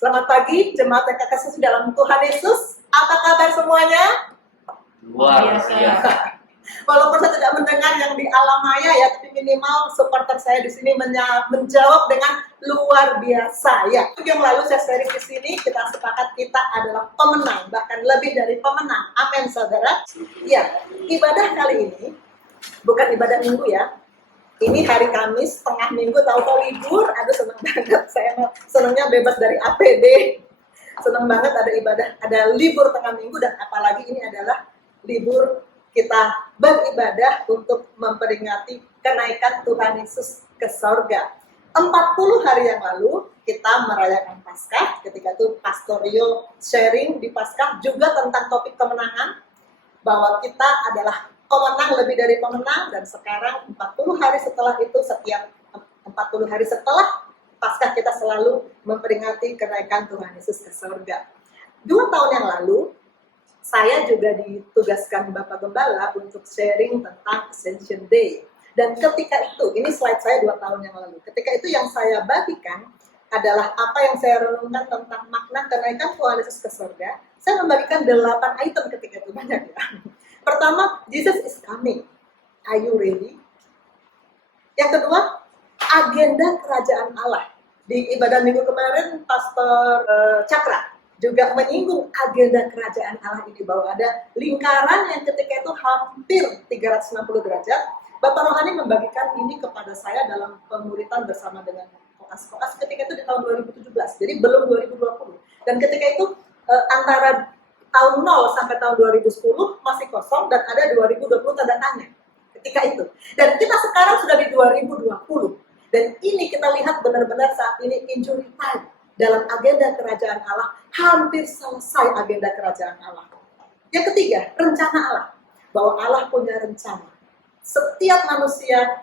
Selamat pagi, jemaat yang kekasih dalam Tuhan Yesus. Apa kabar semuanya? Luar biasa. Walaupun saya tidak mendengar yang di Alamaya ya, tapi minimal supporter saya di sini menjawab dengan luar biasa ya. Yang lalu saya sharing di sini, kita sepakat kita adalah pemenang, bahkan lebih dari pemenang. Amin, saudara. Ya, ibadah kali ini bukan ibadah minggu ya. Ini hari Kamis, tengah minggu, tahu-tahu libur. Aduh, senang banget. Saya senangnya bebas dari APD. Senang banget ada ibadah, ada libur tengah minggu, dan apalagi ini adalah libur kita beribadah untuk memperingati kenaikan Tuhan Yesus ke sorga. 40 hari yang lalu kita merayakan Paskah. Ketika itu Pastor Rio sharing di Paskah juga tentang topik kemenangan, bahwa kita adalah pemenang lebih dari pemenang. Dan sekarang 40 hari setelah itu, setiap 40 hari setelah Paskah kita selalu memperingati kenaikan Tuhan Yesus ke surga. 2 tahun yang lalu saya juga ditugaskan Bapak Gembala untuk sharing tentang Ascension Day. Dan ketika itu, ini slide saya 2 tahun yang lalu, ketika itu yang saya bagikan adalah apa yang saya renungkan tentang makna kenaikan Tuhan Yesus ke surga. Saya membagikan 8 item ketika itu, banyak ya. Pertama, Jesus is coming. Are you ready? Yang kedua, agenda kerajaan Allah. Di ibadah minggu kemarin, Pastor Cakra juga menyinggung agenda kerajaan Allah ini, bahwa ada lingkaran yang ketika itu hampir 360 derajat. Bapak Rohani membagikan ini kepada saya dalam pemuritan bersama dengan koas-koas ketika itu di tahun 2017, jadi belum 2020. Dan ketika itu antara tahun 0 sampai tahun 2010 masih kosong, dan ada 2020 tanda tanya ketika itu. Dan kita sekarang sudah di 2020. Dan ini kita lihat benar-benar saat ini injury time dalam agenda kerajaan Allah. Hampir selesai agenda kerajaan Allah. Yang ketiga, rencana Allah. Bahwa Allah punya rencana. Setiap manusia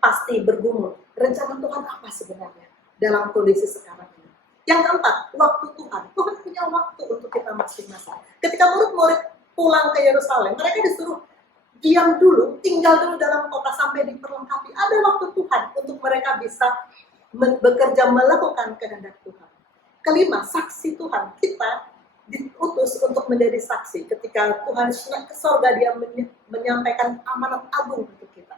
pasti bergumul. Rencana Tuhan apa sebenarnya dalam kondisi sekarang ini? Yang keempat, waktu Tuhan. Tuhan punya waktu untuk kita masing-masing. Ketika murid-murid pulang ke Yerusalem, mereka disuruh diam dulu, tinggal dulu dalam kota sampai diperlengkapi. Ada waktu Tuhan untuk mereka bisa bekerja melakukan kehendak Tuhan. Kelima, saksi Tuhan. Kita diutus untuk menjadi saksi. Ketika Tuhan naik ke sorga, dia menyampaikan amanat agung untuk kita.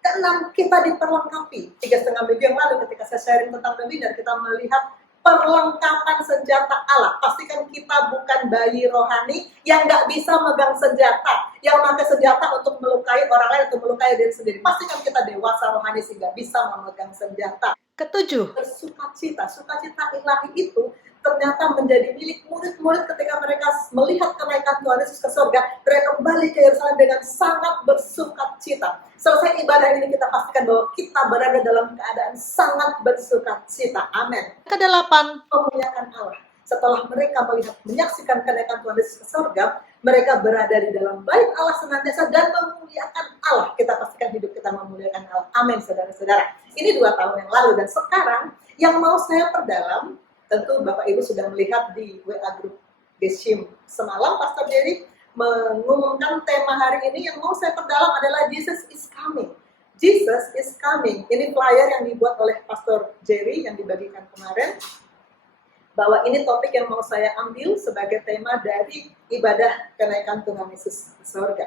Keenam, kita diperlengkapi. 3,5 minggu yang lalu ketika saya sharing tentang webinar, kita melihat perlengkapan senjata Allah. Pastikan kita bukan bayi rohani yang nggak bisa megang senjata, yang pakai senjata untuk melukai orang lain atau melukai diri sendiri. Pastikan kita dewasa rohani sehingga bisa memegang senjata. Ketujuh, bersukacita. Sukacita ilahi itu ternyata menjadi milik murid-murid ketika mereka melihat kenaikan Tuhan Yesus ke surga. Mereka kembali ke Yerusalem dengan sangat bersukacita. Selesai ibadah ini kita pastikan bahwa kita berada dalam keadaan sangat bersukacita. Amin. Kedelapan, memuliakan Allah. Setelah mereka menyaksikan kenaikan Tuhan Yesus ke surga, mereka berada di dalam bait Allah senantiasa dan memuliakan Allah. Kita pastikan hidup kita memuliakan Allah. Amin, saudara-saudara. Ini 2 tahun yang lalu, dan sekarang yang mau saya perdalam, tentu Bapak Ibu sudah melihat di WA Group Geshim semalam, Pastor Jerry mengumumkan tema hari ini. Yang mau saya perdalam adalah Jesus is coming. Jesus is coming. Ini flyer yang dibuat oleh Pastor Jerry yang dibagikan kemarin, bahwa ini topik yang mau saya ambil sebagai tema dari ibadah kenaikan Tuhan Yesus ke surga.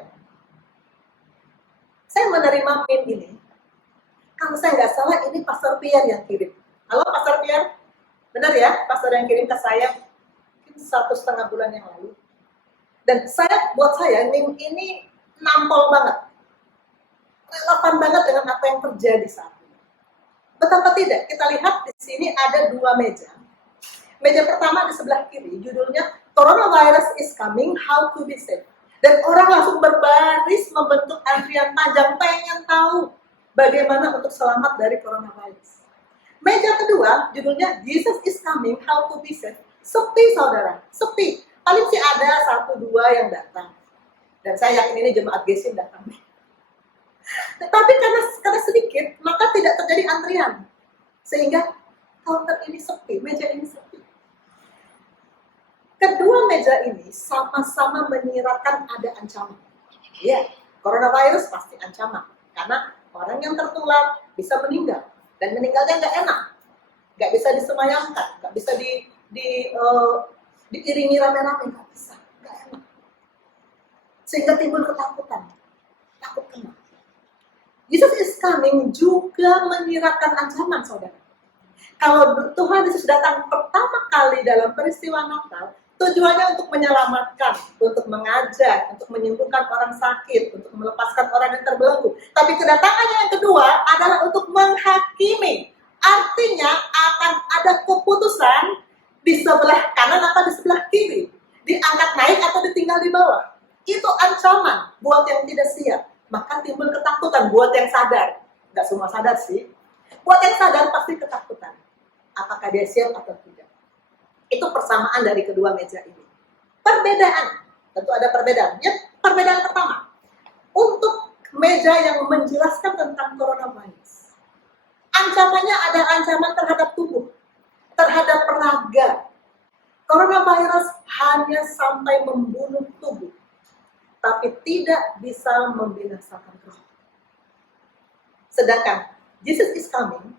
Saya menerima pin ini. Kalau saya nggak salah, ini Pastor Pian yang kirim. Halo Pastor Pian, benar ya? Pastor yang kirim ke saya mungkin 1,5 bulan yang lalu. Dan buat saya, meme ini nampol banget. Relevan banget dengan apa yang terjadi saat ini. Betapa tidak, kita lihat di sini ada 2 meja. Meja pertama di sebelah kiri, judulnya Coronavirus is coming, how to be safe. Dan orang langsung berbaris membentuk antrian panjang, pengen tahu bagaimana untuk selamat dari coronavirus. Meja kedua, judulnya Jesus is coming, how to be safe. Sepi saudara, sepi. Paling sih ada 1-2 yang datang. Dan saya yakin ini jemaat Geshim datang. Tetapi karena sedikit, maka tidak terjadi antrian. Sehingga counter ini sepi, meja ini sepi. Kedua meja ini sama-sama menyiratkan ada ancaman. Ya, coronavirus pasti ancaman. Karena orang yang tertular bisa meninggal. Dan meninggalnya nggak enak. Nggak bisa disemayamkan, nggak bisa diiringi rame-rame, nggak bisa, nggak enak. Sehingga timbul ketakutan, takut kena. Jesus is coming juga menyiratkan ancaman, saudara. Kalau Tuhan Yesus datang pertama kali dalam peristiwa Natal, tujuannya untuk menyelamatkan, untuk mengajar, untuk menyembuhkan orang sakit, untuk melepaskan orang yang terbelenggu. Tapi kedatangannya yang kedua adalah untuk menghakimi. Artinya akan ada keputusan di sebelah kanan atau di sebelah kiri, diangkat naik atau ditinggal di bawah. Itu ancaman buat yang tidak siap. Maka timbul ketakutan buat yang sadar. Nggak semua sadar sih. Buat yang sadar pasti ketakutan. Apakah dia siap atau tidak. Itu persamaan dari kedua meja ini. Perbedaan. Tentu ada perbedaan. Ya, perbedaan pertama. Untuk meja yang menjelaskan tentang coronavirus. Ancamannya ada ancaman terhadap tubuh. Terhadap raga. Coronavirus hanya sampai membunuh tubuh. Tapi tidak bisa membinasakan roh. Sedangkan Jesus is coming,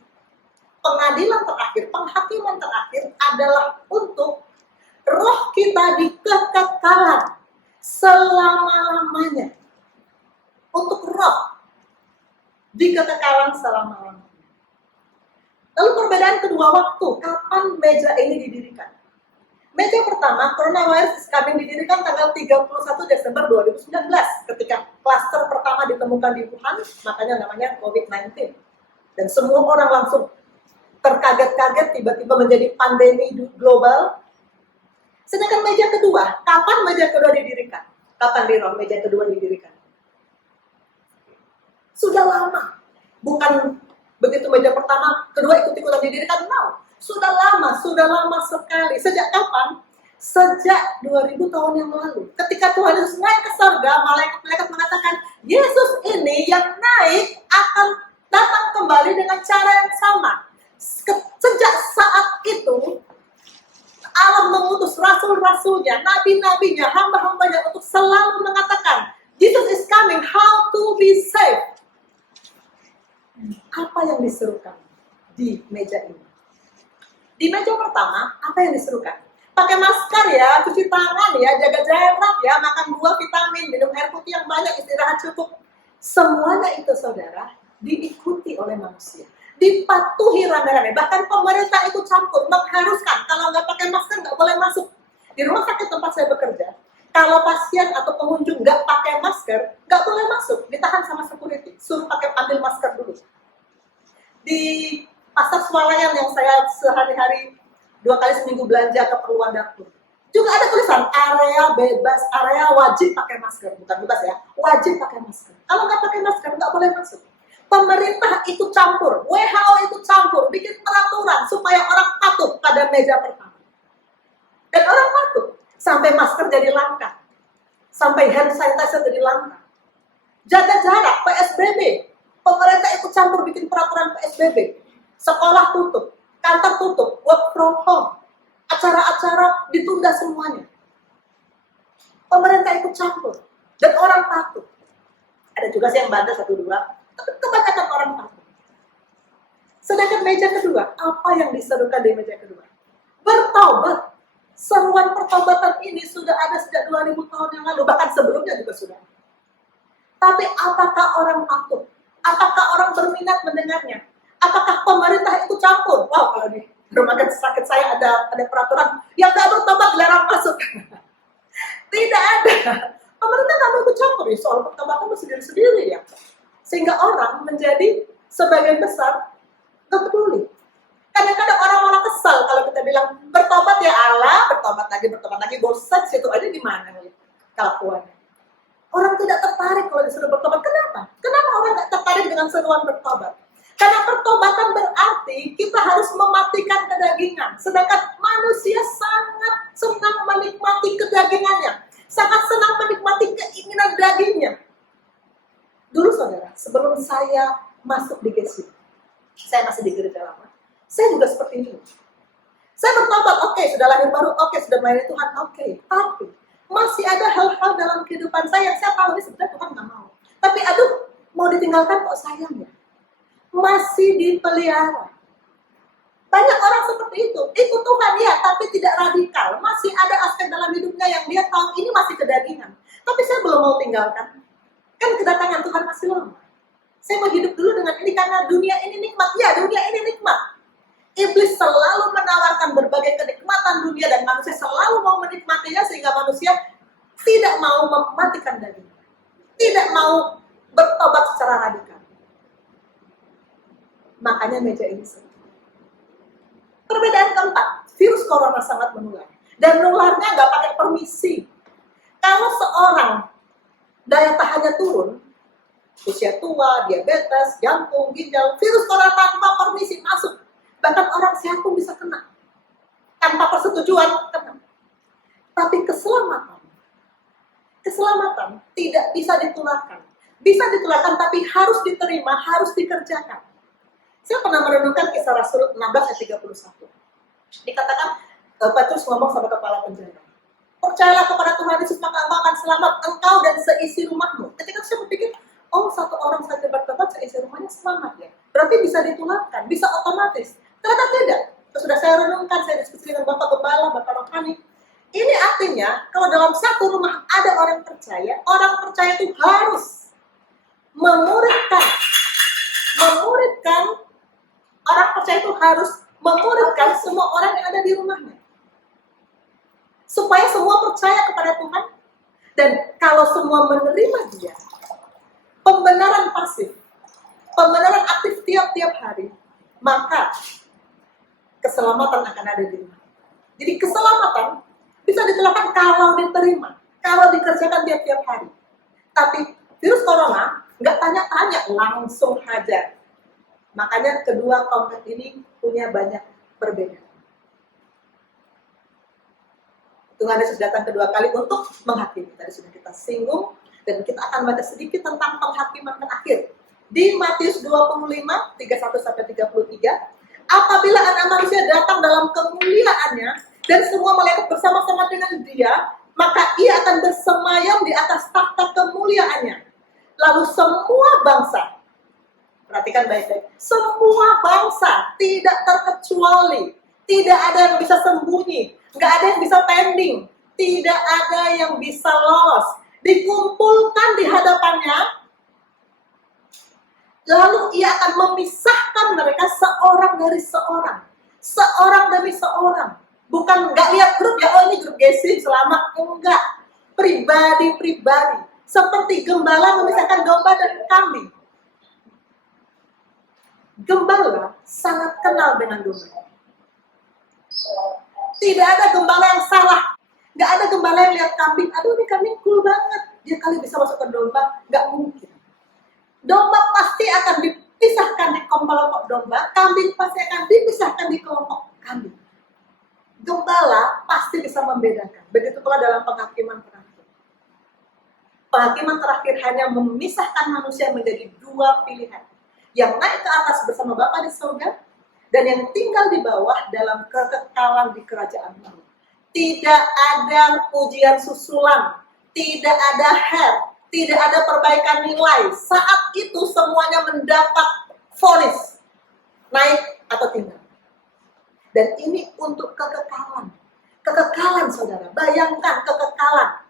pengadilan terakhir, penghakiman terakhir adalah untuk roh kita di kekekalan selama-lamanya. Untuk roh di kekekalan selama-lamanya. Lalu perbedaan kedua waktu, kapan meja ini didirikan? Meja pertama, coronavirus is coming didirikan tanggal 31 Desember 2019 ketika klaster pertama ditemukan di Wuhan, makanya namanya COVID-19. Dan semua orang langsung terkaget-kaget tiba-tiba menjadi pandemi global. Sedangkan meja kedua, kapan meja kedua didirikan? Kapan Rino meja kedua didirikan? Sudah lama. Bukan begitu meja pertama, kedua ikut-ikutan didirikan, no. Sudah lama sekali. Sejak kapan? Sejak 2000 tahun yang lalu. Ketika Tuhan Yesus naik ke surga, malaikat-malaikat mengatakan, Yesus ini yang naik akan datang kembali dengan cara yang sama. Sejak saat itu, Allah mengutus rasul-rasulnya, nabi-nabinya, hamba-hambanya untuk selalu mengatakan, Jesus is coming, how to be saved. Apa yang diserukan di meja ini? Di meja pertama, apa yang diserukan? Pakai masker ya, cuci tangan ya, jaga jarak ya, makan buah, vitamin, minum air putih yang banyak, istirahat cukup. Semuanya itu, saudara, diikuti oleh manusia. Dipatuhi rame-rame. Bahkan pemerintah ikut campur, mengharuskan kalau nggak pakai masker nggak boleh masuk. Di rumah sakit tempat saya bekerja, kalau pasien atau pengunjung nggak pakai masker, nggak boleh masuk, ditahan sama security, suruh ambil masker dulu. Di pasar swalayan yang saya sehari-hari 2 kali seminggu belanja keperluan dapur, juga ada tulisan area bebas, area wajib pakai masker, bukan bebas ya, wajib pakai masker. Kalau nggak pakai masker nggak boleh masuk. Pemerintah ikut campur, WHO ikut campur, bikin peraturan supaya orang patuh pada meja pertama. Dan orang patuh sampai masker jadi langka, sampai hand sanitizer jadi langka. Jaga jarak, PSBB, pemerintah ikut campur bikin peraturan PSBB. Sekolah tutup, kantor tutup, work from home, acara-acara ditunda semuanya. Pemerintah ikut campur, dan orang patuh. Ada juga sih yang bandel 1-2, tapi kebanyakan orang patuh. Sedangkan meja kedua, apa yang diserukan di meja kedua? Bertobat. Seruan pertobatan ini sudah ada sejak 2000 tahun yang lalu, bahkan sebelumnya juga sudah. Tapi apakah orang patuh? Apakah orang berminat mendengarnya? Apakah pemerintah ikut campur? Wow, kalau di rumah sakit saya ada peraturan yang nggak bertobat dilarang masuk. Tidak ada. Pemerintah nggak mau ikut campur ya, soal pertobatan itu sendiri-sendiri ya. Sehingga orang menjadi sebagian besar nggak peduli. Kadang-kadang orang-orang kesal kalau kita bilang bertobat ya Allah, bertobat lagi, bosan situ aja gimana nih kelakuannya. Orang tidak tertarik kalau disuruh bertobat. Kenapa? Kenapa orang nggak tertarik dengan seruan bertobat? Karena pertobatan berarti kita harus mematikan kedagingan. Sedangkan manusia sangat senang menikmati kedagingannya. Sangat senang menikmati keinginan dagingnya. Dulu saudara, sebelum saya masuk di GSI, saya masih di gereja lama, saya juga seperti ini. Saya bertobat, oke, sudah lahir baru, oke, sudah melayani Tuhan, oke. Tapi masih ada hal-hal dalam kehidupan saya yang saya tahu ini sebenarnya Tuhan nggak mau. Tapi aduh, mau ditinggalkan kok sayang ya. Masih dipelihara. Banyak orang seperti itu, ikut Tuhan ya, tapi tidak radikal. Masih ada aspek dalam hidupnya yang dia tahu ini masih kedagingan. Tapi saya belum mau tinggalkan. Kan kedatangan Tuhan masih lama. Saya mau hidup dulu dengan ini karena dunia ini nikmat. Ya, dunia ini nikmat. Iblis selalu menawarkan berbagai kenikmatan dunia dan manusia selalu mau menikmatinya sehingga manusia tidak mau mematikan daging. Tidak mau bertobat secara radikal. Makanya meja ini sepi. Perbedaan keempat, virus corona sangat menular. Dan menularnya nggak pakai permisi. Kalau seorang daya tahannya turun, usia tua, diabetes, jantung, ginjal, virus corona tanpa permisi masuk. Bahkan orang sehat pun bisa kena. Tanpa persetujuan, kena. Tapi keselamatan tidak bisa ditularkan. Bisa ditularkan tapi harus diterima, harus dikerjakan. Saya pernah merenungkan kisah Rasul 16 ayat 31. Dikatakan, Petrus ngomong sama kepala penjara. Percayalah kepada Tuhan Yesus, maka engkau akan selamat, engkau dan seisi rumahmu. Ketika saya berpikir, oh satu orang saja bertobat, seisi rumahnya selamat ya. Berarti bisa ditularkan, bisa otomatis. Ternyata tidak. Sudah saya renungkan, saya diskusi dengan Bapak Gembala, Bapak Rohani. Ini artinya, kalau dalam satu rumah ada orang percaya itu harus memuridkan. Orang percaya itu harus memuridkan semua orang yang ada di rumahnya. Supaya semua percaya kepada Tuhan. Dan kalau semua menerima dia, pembenaran pasif, pembenaran aktif tiap-tiap hari, maka keselamatan akan ada di rumah. Jadi keselamatan bisa ditularkan kalau diterima, kalau dikerjakan tiap-tiap hari. Tapi virus corona nggak tanya-tanya, langsung hajar. Makanya kedua kelompok ini punya banyak perbedaan. Tuhan Yesus datang kedua kali untuk menghakimi. Tadi sudah kita singgung, dan kita akan baca sedikit tentang penghakiman terakhir. Di Matius 25, 31-33, apabila anak manusia datang dalam kemuliaannya, dan semua malaikat bersama-sama dengan dia, maka ia akan bersemayam di atas takhta kemuliaannya. Lalu semua bangsa, perhatikan baik-baik, semua bangsa tidak terkecuali, tidak ada yang bisa sembunyi, nggak ada yang bisa pending, tidak ada yang bisa lolos, dikumpulkan di hadapannya, lalu ia akan memisahkan mereka seorang dari seorang, seorang demi seorang. Bukan nggak lihat grup ya, oh ini grup Gesing selamat, enggak, pribadi-pribadi, seperti gembala memisahkan domba dan kambing. Gembala sangat kenal dengan domba. Tidak ada gembala yang salah. Nggak ada gembala yang lihat kambing, aduh ini kambing cool banget, dia kali bisa masuk ke domba. Nggak mungkin. Domba pasti akan dipisahkan di kelompok domba, kambing pasti akan dipisahkan di kelompok kambing. Gembala pasti bisa membedakan. Begitu pula dalam penghakiman terakhir. Penghakiman terakhir hanya memisahkan manusia menjadi dua pilihan. Yang naik ke atas bersama Bapa di surga, dan yang tinggal di bawah dalam kekekalan di kerajaan Allah. Tidak ada ujian susulan, tidak ada her, tidak ada perbaikan nilai. Saat itu semuanya mendapat vonis, naik atau tinggal. Dan ini untuk kekekalan. Kekekalan saudara, bayangkan kekekalan.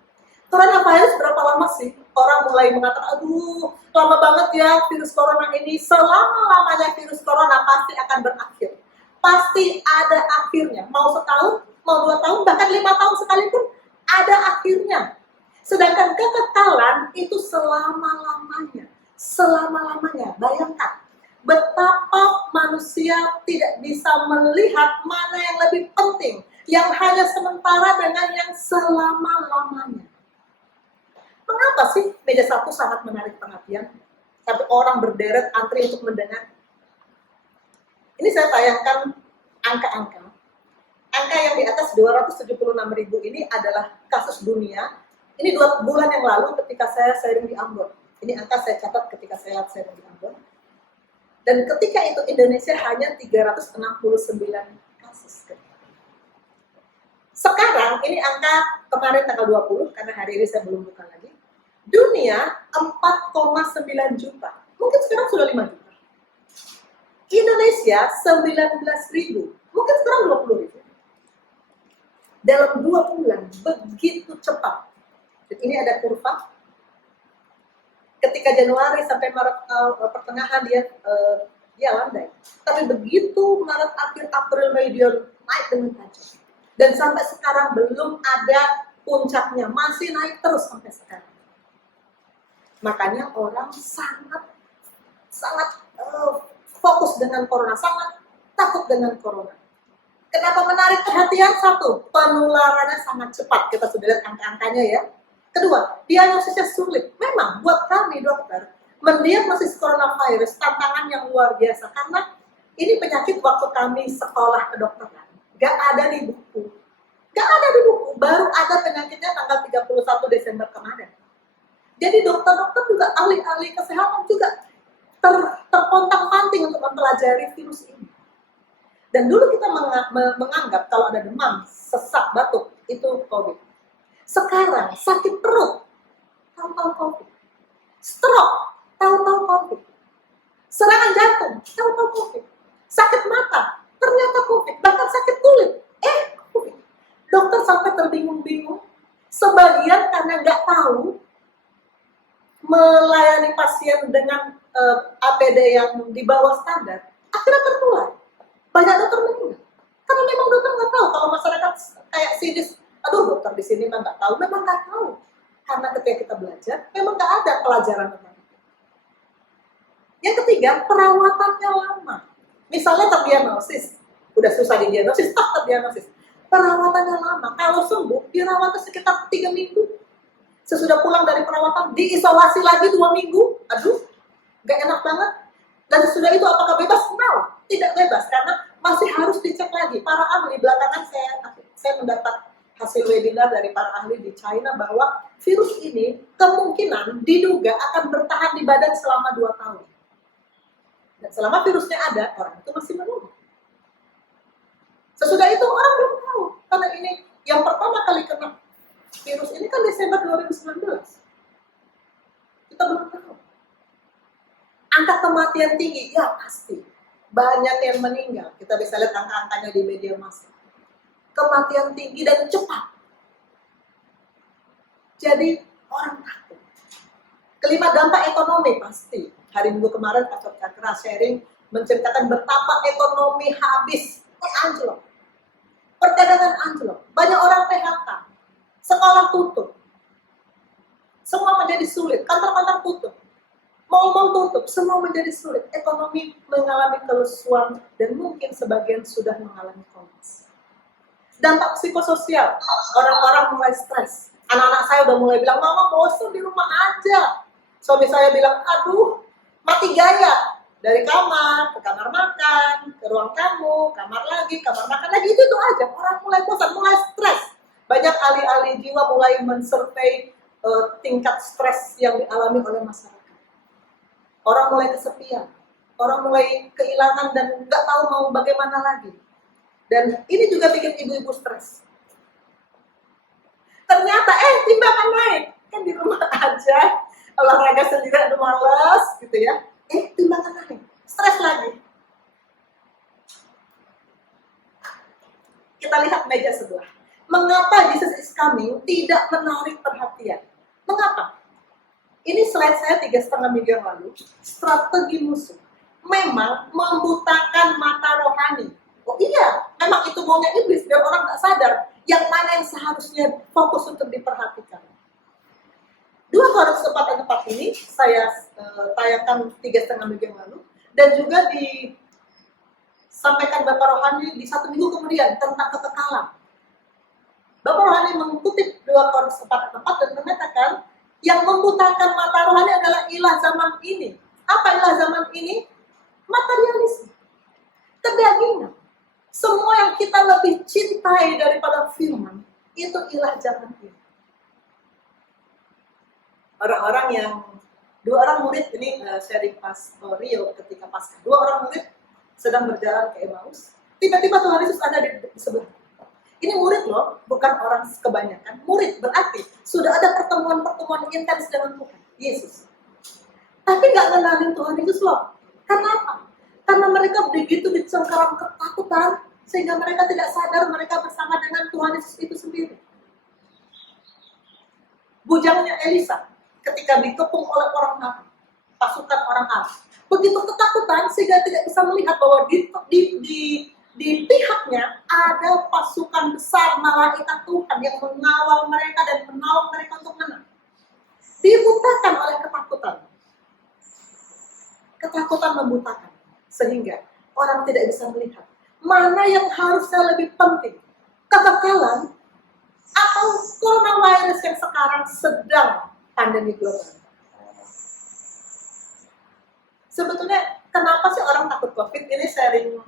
Coronavirus berapa lama sih? Orang mulai mengatakan, aduh lama banget ya virus corona ini. Selama-lamanya virus corona pasti akan berakhir. Pasti ada akhirnya. Mau setahun, mau 2 tahun, bahkan 5 tahun sekalipun ada akhirnya. Sedangkan kekekalan itu selama-lamanya. Selama-lamanya. Bayangkan betapa manusia tidak bisa melihat mana yang lebih penting, yang hanya sementara dengan yang selama-lamanya. Mengapa sih meja satu sangat menarik perhatian? Sampai orang berderet antri untuk mendengar. Ini saya tayangkan angka-angka. Angka yang di atas 276.000 ini adalah kasus dunia. Ini 2 bulan yang lalu ketika saya sharing di Ambon. Ini angka saya catat ketika saya sharing di Ambon. Dan ketika itu Indonesia hanya 369 kasus. Sekarang ini angka kemarin tanggal 20, karena hari ini saya belum buka lagi. Dunia 4,9 juta. Mungkin sekarang sudah 5 juta. Indonesia 19.000, mungkin sekarang 20.000. Dalam 2 bulan, begitu cepat. Dan ini ada kurva. Ketika Januari sampai Maret pertengahan dia landai. Tapi begitu Maret, April, Mei dia naik dengan tajam. Dan sampai sekarang belum ada puncaknya, masih naik terus sampai sekarang. Makanya orang sangat fokus dengan corona, sangat takut dengan corona. Kenapa menarik perhatian? Satu, penularannya sangat cepat. Kita sudah lihat angka-angkanya ya. Kedua, diagnosisnya sulit. Memang buat kami dokter, mendiagnosis coronavirus tantangan yang luar biasa. Karena ini penyakit waktu kami sekolah kedokteran. Gak ada di buku. Baru ada penyakitnya tanggal 31 Desember kemarin. Jadi dokter-dokter juga, ahli-ahli kesehatan juga terpontang-panting untuk mempelajari virus ini. Dan dulu kita menganggap kalau ada demam, sesak, batuk, itu COVID. Sekarang sakit perut, tahu-tahu COVID. Stroke, tahu-tahu COVID. Serangan jantung, tahu-tahu COVID. Sakit mata, ternyata COVID. Bahkan sakit kulit, COVID. Dokter sampai terbingung-bingung. Sebagian karena nggak tahu melayani pasien dengan APD yang di bawah standar, akhirnya tertular. Banyak dokter meninggal. Karena memang dokter nggak tahu. Kalau masyarakat kayak sinis, aduh dokter di sini memang nggak tahu. Memang nggak tahu. Karena ketika kita belajar, memang nggak ada pelajaran tentang itu. Yang ketiga, perawatannya lama. Misalnya terdiagnosis, udah susah didiagnosis, terdiagnosis. Perawatannya lama. Kalau sembuh, dirawatnya sekitar 3 minggu. Sesudah pulang dari perawatan, diisolasi lagi 2 minggu. Aduh, nggak enak banget. Dan sesudah itu apakah bebas? No, tidak bebas karena masih harus dicek lagi. Para ahli belakangan saya mendapat hasil webinar dari para ahli di China bahwa virus ini kemungkinan diduga akan bertahan di badan selama 2 tahun. Dan selama virusnya ada, orang itu masih menunggu. Sesudah itu orang belum tahu karena ini yang pertama kali kena virus ini kan Desember 2019. Kita belum tahu. Angka kematian tinggi, ya pasti. Banyak yang meninggal. Kita bisa lihat angka-angkanya di media massa. Kematian tinggi dan cepat. Jadi orang takut. Kelima, dampak ekonomi pasti. Hari Minggu kemarin Pastor Cakra sharing menceritakan betapa ekonomi habis. Anjlok. Perdagangan anjlok. Banyak orang PHK. Sekolah tutup. Semua menjadi sulit. Kantor-kantor tutup. Mal-mal tutup, semua menjadi sulit. Ekonomi mengalami kelusuan dan mungkin sebagian sudah mengalami kolaps. Dampak psikososial, orang-orang mulai stres. Anak-anak saya udah mulai bilang, mama bosan di rumah aja. Suami saya bilang, aduh, mati gaya. Dari kamar, ke kamar makan, ke ruang tamu, kamar lagi, kamar makan lagi, itu aja. Orang mulai bosan, mulai stres. Banyak ahli-ahli jiwa mulai mensurvei tingkat stres yang dialami oleh masyarakat. Orang mulai kesepian, orang mulai kehilangan dan nggak tahu mau bagaimana lagi. Dan ini juga bikin ibu-ibu stres. Ternyata, timbangan naik. Kan di rumah aja, olahraga sendiri aduh males gitu ya. Timbangan naik, stres lagi. Kita lihat meja sebelah. Mengapa Jesus is coming tidak menarik perhatian? Mengapa? Ini slide saya 3,5 minggu yang lalu. Strategi musuh memang membutakan mata rohani. Oh iya, memang itu maunya iblis biar orang nggak sadar yang mana yang seharusnya fokus untuk diperhatikan. 2 Korintus 4 ini saya tayangkan 3,5 minggu yang lalu dan juga disampaikan Bapak Rohani di 1 minggu kemudian tentang kekekalan. Bapak Rohani mengutip 2 Korintus 4 dan mengatakan yang membutakan mata rohani adalah ilah zaman ini. Apa ilah zaman ini? Materialisme. Kedagingan. Semua yang kita lebih cintai daripada firman, itu ilah zaman ini. Orang-orang yang, 2 orang murid, ini sharing pas Rio ketika Paskah. 2 orang murid sedang berjalan ke Emmaus. Tiba-tiba Tuhan Yesus ada di sebelah. Ini murid loh, bukan orang kebanyakan. Murid berarti sudah ada pertemuan-pertemuan intens dengan Tuhan Yesus. Tapi nggak kenalin Tuhan Yesus loh. Kenapa? Karena mereka begitu dicengkeram ketakutan, sehingga mereka tidak sadar mereka bersama dengan Tuhan Yesus itu sendiri. Bujangnya Elisa, ketika dikepung oleh orang Arab, pasukan orang Arab, begitu ketakutan sehingga tidak bisa melihat bahwa di pihaknya ada pasukan besar malaikat Tuhan yang mengawal mereka dan menolong mereka untuk menang. Dibutakan oleh ketakutan. Ketakutan membutakan, sehingga orang tidak bisa melihat mana yang harusnya lebih penting, kekekalan atau coronavirus yang sekarang sedang pandemi global. Sebetulnya kenapa sih orang takut COVID? Ini sharing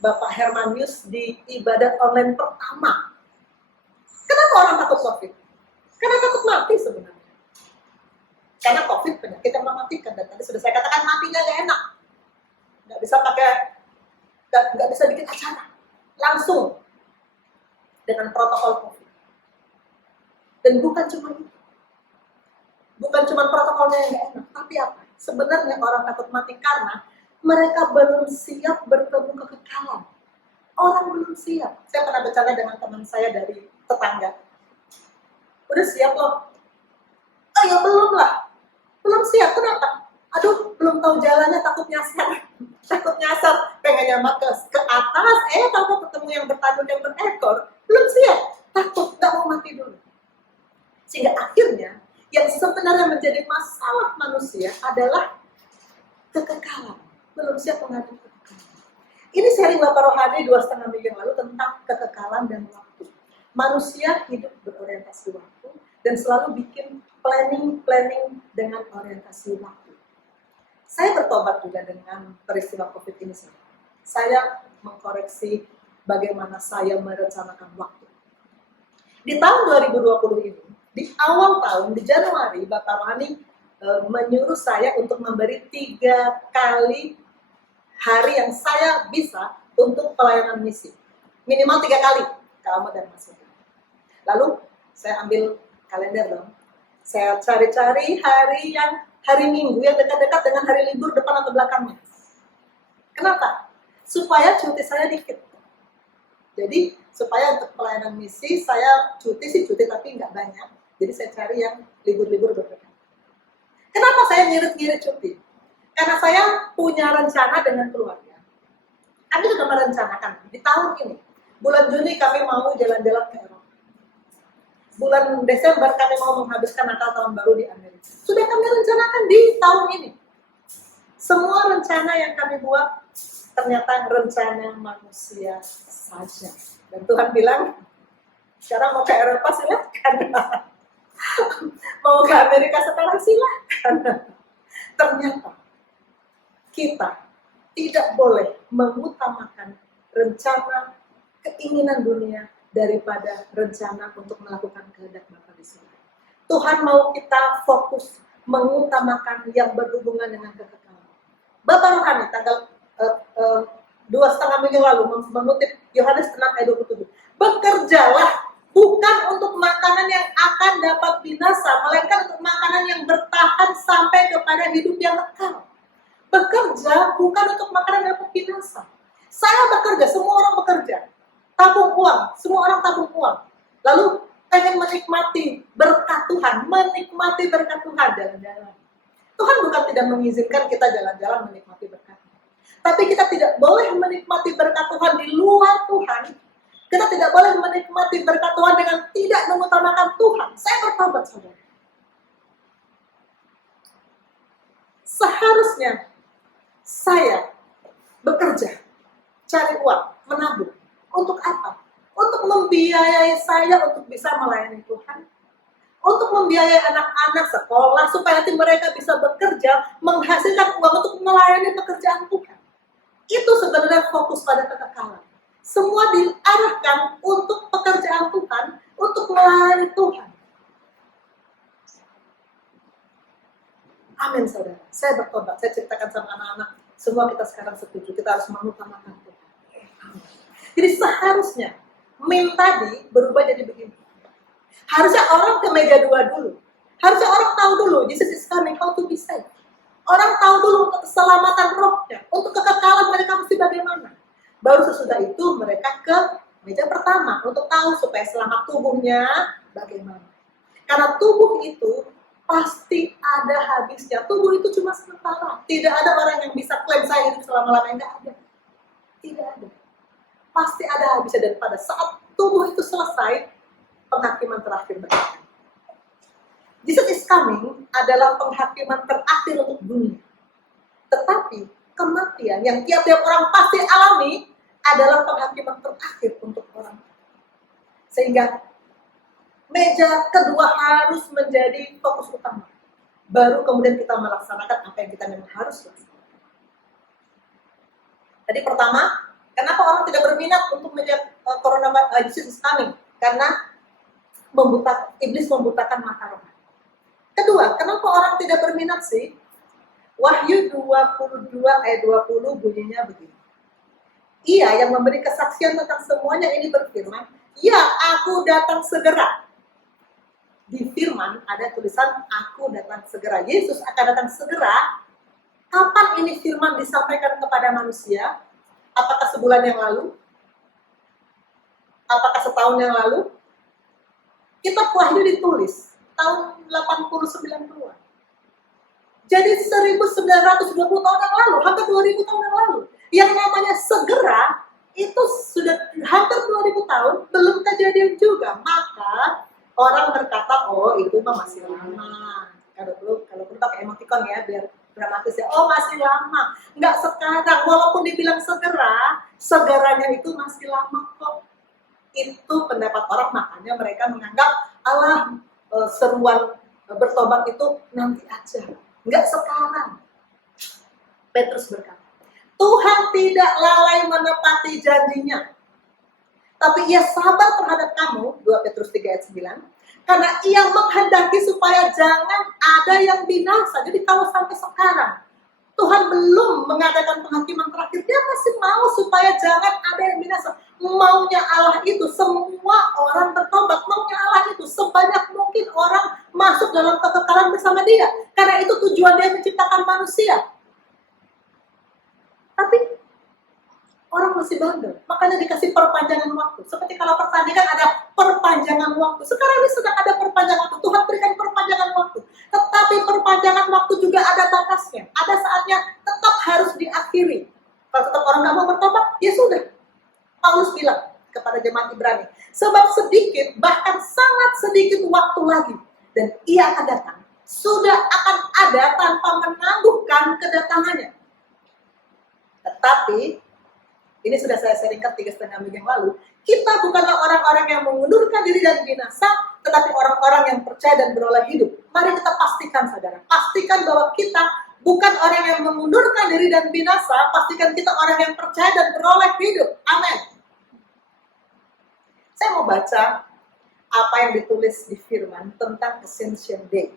Bapak Hermanius di ibadat online pertama. Kenapa orang takut COVID? Karena takut mati sebenarnya. Karena COVID penyakit yang mematikan, dan tadi sudah saya katakan matinya gak enak. Gak bisa bikin acara. Langsung. Dengan protokol COVID. Dan bukan cuma itu. Bukan cuma protokolnya yang gak enak, tapi apa? Sebenarnya orang takut mati karena mereka belum siap bertemu kekekalan. Orang belum siap. Saya pernah bercanda dengan teman saya dari tetangga. Udah siap loh? Oh ya belum lah. Belum siap, kenapa? Aduh, belum tahu jalannya, takut nyasar. Takut nyasar, pengennya ke atas, kamu ketemu yang bertanduk yang berekor. Belum siap, takut, gak mau mati dulu. Sehingga akhirnya, yang sebenarnya menjadi masalah manusia adalah kekekalan. Belum siap menghadapi kekekalan. Ini sharing Bapak Rohani 2,5 minggu yang lalu tentang kekekalan dan waktu. Manusia hidup berorientasi waktu dan selalu bikin planning dengan orientasi waktu. Saya bertobat juga dengan peristiwa COVID ini. Saya mengkoreksi bagaimana saya merencanakan waktu. Di tahun 2020 ini, di awal tahun, di Januari, Bapak Rohani menyuruh saya untuk memberi 3 kali hari yang saya bisa untuk pelayanan misi. Minimal 3 kali, kamu dan Mas Yoga. Lalu, saya ambil kalender dong. Saya cari-cari hari Minggu yang dekat-dekat dengan hari libur depan atau belakangnya. Kenapa? Supaya cuti saya dikit. Jadi, supaya untuk pelayanan misi, saya cuti tapi nggak banyak. Jadi, saya cari yang libur-libur berdekatan. Kenapa saya ngirit-ngirit cuti? Karena saya punya rencana dengan keluarga. Kami sudah merencanakan di tahun ini. Bulan Juni kami mau jalan-jalan ke Eropa. Bulan Desember kami mau menghabiskan Natal tahun baru di Amerika. Sudah kami rencanakan di tahun ini. Semua rencana yang kami buat ternyata rencana manusia saja. Dan Tuhan bilang, sekarang mau ke Eropa silahkan. Mau ke Amerika sekarang silahkan. Ternyata kita tidak boleh mengutamakan rencana keinginan dunia daripada rencana untuk melakukan kehendak Bapa di surga. Tuhan mau kita fokus mengutamakan yang berhubungan dengan kekekalan. Bapak Rohani tanggal 2,5 minggu lalu mengutip Yohanes 6 ayat 27. Bekerjalah bukan untuk makanan yang akan dapat binasa, melainkan untuk makanan yang bertahan sampai kepada hidup yang kekal. Bekerja bukan untuk makanan yang dapat binasa. Saya bekerja, semua orang bekerja. Tabung uang, semua orang tabung uang. Lalu pengen menikmati berkat Tuhan, jalan-jalan. Tuhan bukan tidak mengizinkan kita jalan-jalan menikmati berkat. Tapi kita tidak boleh menikmati berkat Tuhan di luar Tuhan. Kita tidak boleh menikmati berkat Tuhan dengan tidak mengutamakan Tuhan. Saya bertobat, saudara. Seharusnya saya bekerja, cari uang, menabung. Untuk apa? Untuk membiayai saya untuk bisa melayani Tuhan. Untuk membiayai anak-anak sekolah supaya nanti mereka bisa bekerja, menghasilkan uang untuk melayani pekerjaan Tuhan. Itu sebenarnya fokus pada kekekalan. Semua diarahkan untuk pekerjaan Tuhan, untuk melayani Tuhan. Amin, saudara. Saya bertobat, saya ceritakan sama anak-anak. Semua kita sekarang setuju, kita harus mengutamakan Tuhan. Amin. Jadi seharusnya meme tadi berubah jadi begini. Harusnya orang ke meja 2 dulu. Harusnya orang tahu dulu, Jesus is coming, how to be saved. Orang tahu dulu untuk keselamatan rohnya, untuk kekekalan mereka mesti bagaimana. Baru sesudah itu mereka ke meja pertama untuk tahu supaya selamat tubuhnya bagaimana. Karena tubuh itu pasti ada habisnya. Tubuh itu cuma sementara. Tidak ada orang yang bisa klaim saya hidup selama-lamanya. Enggak ada. Tidak ada. Pasti ada habisnya, dan pada saat tubuh itu selesai, penghakiman terakhir berakhir. Jesus is coming adalah penghakiman terakhir untuk dunia. Tetapi kematian yang tiap-tiap orang pasti alami adalah penghakiman terakhir untuk orang. Sehingga meja kedua harus menjadi fokus utama. Baru kemudian kita melaksanakan apa yang kita memang harus laksanakan. Tadi pertama, kenapa orang tidak berminat untuk meja Jesus is coming? Karena iblis membutakan mata rohani. Kedua, kenapa orang tidak berminat sih? Wahyu 22 ayat 20 bunyinya begini. Ia yang memberi kesaksian tentang semuanya ini berfirman, ya, aku datang segera. Di firman ada tulisan aku datang segera. Yesus akan datang segera. Kapan ini firman disampaikan kepada manusia? Apakah sebulan yang lalu? Apakah setahun yang lalu? Kitab Wahyu ditulis tahun 80-90-an. Jadi 1920 tahun yang lalu, hampir 2000 tahun yang lalu. Yang namanya segera itu sudah hampir 2000 tahun belum kejadian juga. Maka orang berkata, oh itu mah masih lama. Kalau perlu pakai emoticon ya, biar dramatis ya. Oh masih lama. Nggak sekarang, walaupun dibilang segera, segeranya itu masih lama kok. Itu pendapat orang, makanya mereka menganggap Allah seruan bertobat itu nanti aja. Nggak sekarang. Petrus berkata, Tuhan tidak lalai menepati janjinya. Tapi ia sabar terhadap kamu, 2 Petrus 3 ayat 9, karena ia menghendaki supaya jangan ada yang binasa. Jadi kalau sampai sekarang, Tuhan belum mengadakan penghakiman terakhir, dia masih mau supaya jangan ada yang binasa. Maunya Allah itu semua orang bertobat, maunya Allah itu sebanyak mungkin orang masuk dalam kekekalan bersama dia. Karena itu tujuan dia menciptakan manusia. Tapi orang masih bandel, makanya dikasih perpanjangan waktu. Seperti kalau pertandingan ada perpanjangan waktu. Sekarang ini sedang ada perpanjangan waktu. Tuhan berikan perpanjangan waktu. Tetapi perpanjangan waktu juga ada batasnya. Ada saatnya tetap harus diakhiri. Kalau tetap orang nggak mau bertobat, ya sudah. Paulus bilang kepada jemaat Ibrani, sebab sedikit, bahkan sangat sedikit waktu lagi, dan ia akan datang. Sudah akan ada tanpa menangguhkan kedatangannya. Tetapi ini sudah saya sharingkan 3,5 minggu yang lalu. Kita bukanlah orang-orang yang mengundurkan diri dan binasa, tetapi orang-orang yang percaya dan beroleh hidup. Mari kita pastikan, saudara. Pastikan bahwa kita bukan orang yang mengundurkan diri dan binasa. Pastikan kita orang yang percaya dan beroleh hidup. Amin. Saya mau baca apa yang ditulis di firman tentang Ascension Day.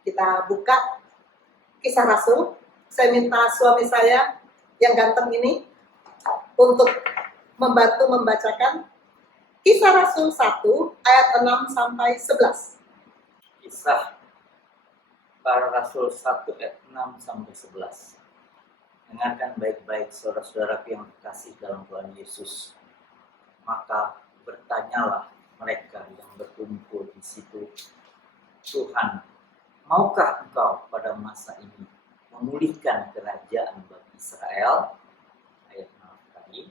Kita buka Kisah Rasul. Saya minta suami saya yang ganteng ini untuk membantu membacakan Kisah Rasul 1 ayat 6 sampai 11. Kisah Para Rasul 1 ayat 6 sampai 11. Dengarkan baik-baik saudara-saudara yang terkasih dalam Tuhan Yesus. Maka bertanyalah mereka yang berkumpul di situ, Tuhan, maukah engkau pada masa ini memulihkan kerajaan bagi Israel? Ayat 6 tadi,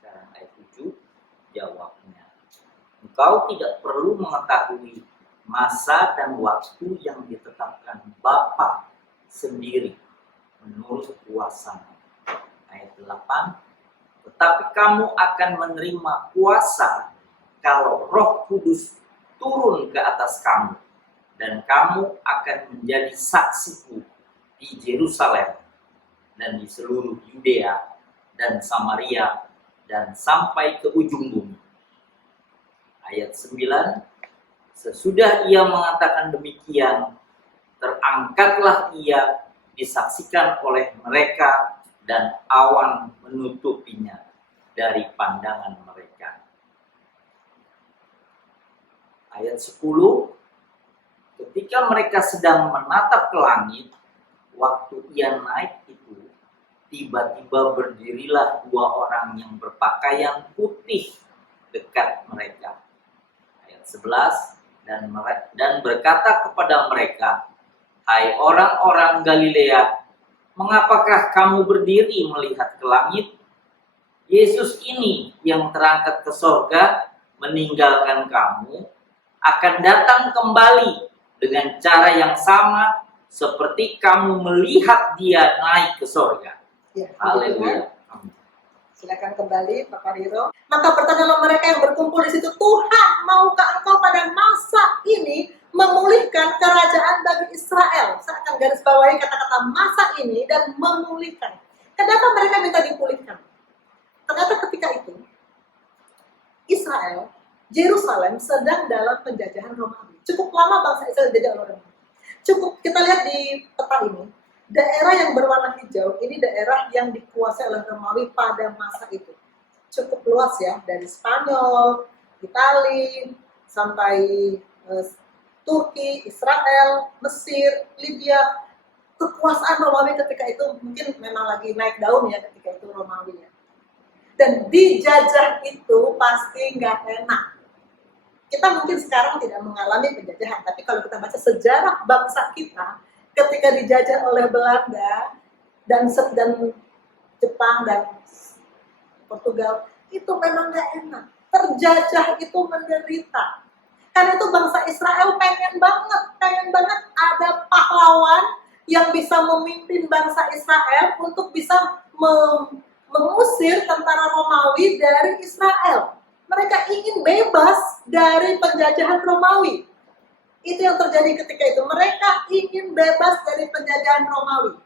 sekarang ayat 7, jawabnya, engkau tidak perlu mengetahui masa dan waktu yang ditetapkan Bapa sendiri menurut kuasanya. Ayat 8, tetapi kamu akan menerima kuasa kalau Roh Kudus turun ke atas kamu, dan kamu akan menjadi saksiku di Yerusalem dan di seluruh Yudea dan Samaria dan sampai ke ujung bumi. Ayat 9, sesudah ia mengatakan demikian, terangkatlah ia disaksikan oleh mereka dan awan menutupinya dari pandangan mereka. Ayat 10, ketika mereka sedang menatap ke langit, waktu ia naik itu, tiba-tiba berdirilah dua orang yang berpakaian putih dekat mereka. Ayat 11, dan berkata kepada mereka, "Hai orang-orang Galilea, mengapakah kamu berdiri melihat ke langit? Yesus ini yang terangkat ke sorga meninggalkan kamu, akan datang kembali dengan cara yang sama seperti kamu melihat dia naik ke sorga." Ya, Haleluya. silakan kembali Pak Kariro. Maka bertanyalah mereka yang berkumpul di situ, "Tuhan, maukah engkau pada masa ini memulihkan kerajaan bagi Israel?" Saya akan garis bawahi kata-kata masa ini dan memulihkan. Kenapa mereka minta dipulihkan? Ternyata ketika itu Israel, Yerusalem sedang dalam penjajahan Romawi. Cukup lama bangsa Israel dijajah oleh Romawi. Cukup kita lihat di peta ini, daerah yang berwarna hijau ini daerah yang dikuasai oleh Romawi pada masa itu. Cukup luas ya, dari Spanyol, Italia, sampai Turki, Israel, Mesir, Libya. Kekuasaan Romawi ketika itu mungkin memang lagi naik daun ya ketika itu Romawi ya. Dan dijajah itu pasti nggak enak. Kita mungkin sekarang tidak mengalami penjajahan, tapi kalau kita baca sejarah bangsa kita, ketika dijajah oleh Belanda dan Jepang dan Portugal, itu memang nggak enak. Terjajah itu menderita. Karena itu bangsa Israel pengen banget ada pahlawan yang bisa memimpin bangsa Israel untuk bisa mengusir tentara Romawi dari Israel. Mereka ingin bebas dari penjajahan Romawi. Itu yang terjadi ketika itu. Mereka ingin bebas dari penjajahan Romawi.